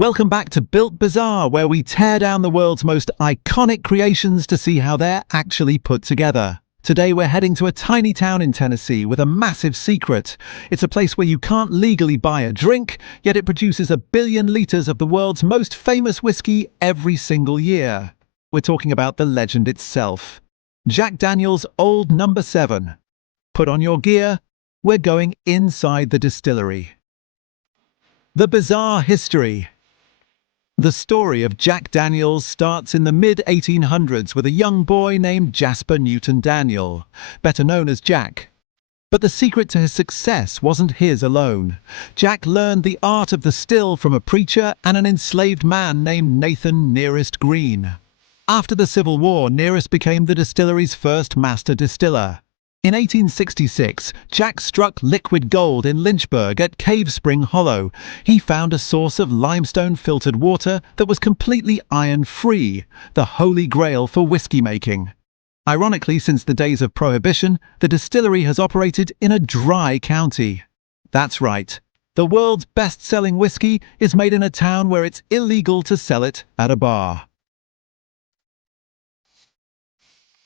Welcome back to Built Bazaar, where we tear down the world's most iconic creations to see how they're actually put together. Today we're heading to a tiny town in Tennessee with a massive secret. It's a place where you can't legally buy a drink, yet it produces 1 billion liters of the world's most famous whiskey every single year. We're talking about the legend itself. Jack Daniel's Old No. 7. Put on your gear, we're going inside the distillery. The bizarre history. The story of Jack Daniel's starts in the mid-1800s with a young boy named Jasper Newton Daniel, better known as Jack. But the secret to his success wasn't his alone. Jack learned the art of the still from a preacher and an enslaved man named Nathan Nearest Green. After the Civil War, Nearest became the distillery's first master distiller. In 1866, Jack struck liquid gold in Lynchburg at Cave Spring Hollow. He found a source of limestone filtered water that was completely iron-free, the holy grail for whiskey making. Ironically, since the days of Prohibition, the distillery has operated in a dry county. That's right. The world's best-selling whiskey is made in a town where it's illegal to sell it at a bar.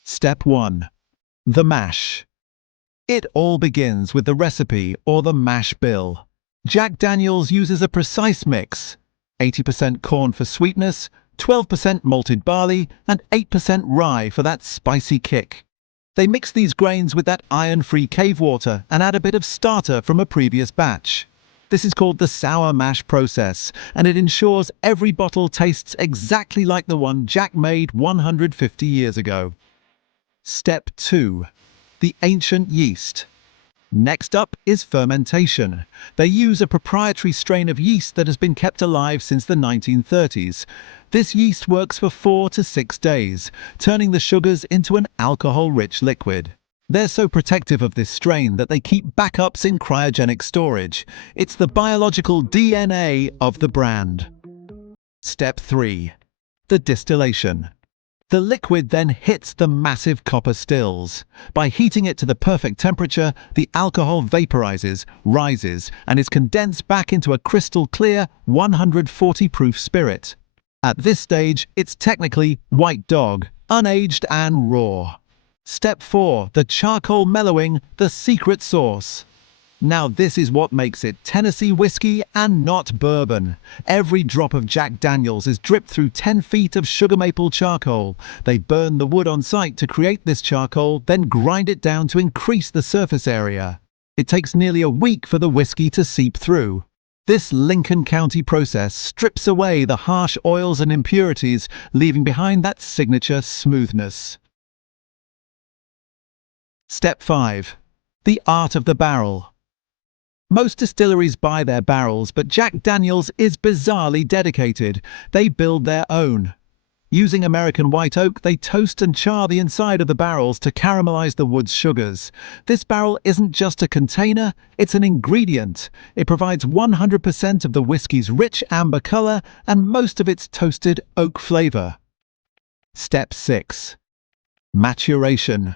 Step 1. The mash. It all begins with the recipe, or the mash bill. Jack Daniel's uses a precise mix: 80% corn for sweetness, 12% malted barley, and 8% rye for that spicy kick. They mix these grains with that iron-free cave water and add a bit of starter from a previous batch. This is called the sour mash process, and it ensures every bottle tastes exactly like the one Jack made 150 years ago. Step 2. The ancient yeast. Next up is fermentation. They use a proprietary strain of yeast that has been kept alive since the 1930s. This yeast works for 4 to 6 days, turning the sugars into an alcohol-rich liquid. They're so protective of this strain that they keep backups in cryogenic storage. It's the biological DNA of the brand. Step 3. The distillation. The liquid then hits the massive copper stills. By heating it to the perfect temperature, the alcohol vaporizes, rises, and is condensed back into a crystal clear 140 proof spirit. At this stage, it's technically white dog, unaged and raw. Step 4. The charcoal mellowing, the secret sauce. Now this is what makes it Tennessee whiskey and not bourbon. Every drop of Jack Daniel's is dripped through 10 feet of sugar maple charcoal. They burn the wood on site to create this charcoal, then grind it down to increase the surface area. It takes nearly a week for the whiskey to seep through. This Lincoln County process strips away the harsh oils and impurities, leaving behind that signature smoothness. Step 5. The art of the barrel. Most distilleries buy their barrels, but Jack Daniel's is bizarrely dedicated. They build their own. Using American white oak, they toast and char the inside of the barrels to caramelize the wood's sugars. This barrel isn't just a container, it's an ingredient. It provides 100% of the whiskey's rich amber color and most of its toasted oak flavor. Step 6. Maturation.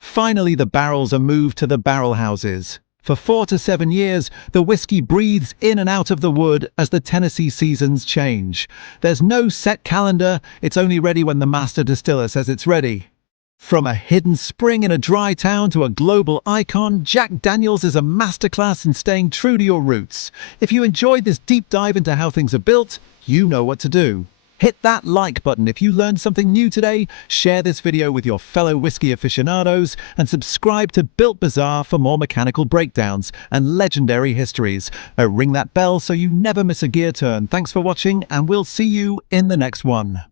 Finally, the barrels are moved to the barrel houses. For 4 to 7 years, the whiskey breathes in and out of the wood as the Tennessee seasons change. There's no set calendar, it's only ready when the master distiller says it's ready. From a hidden spring in a dry town to a global icon, Jack Daniel's is a masterclass in staying true to your roots. If you enjoyed this deep dive into how things are built, you know what to do. Hit that like button if you learned something new today, share this video with your fellow whiskey aficionados, and subscribe to Built Bazaar for more mechanical breakdowns and legendary histories. Ring that bell so you never miss a gear turn. Thanks for watching, and we'll see you in the next one.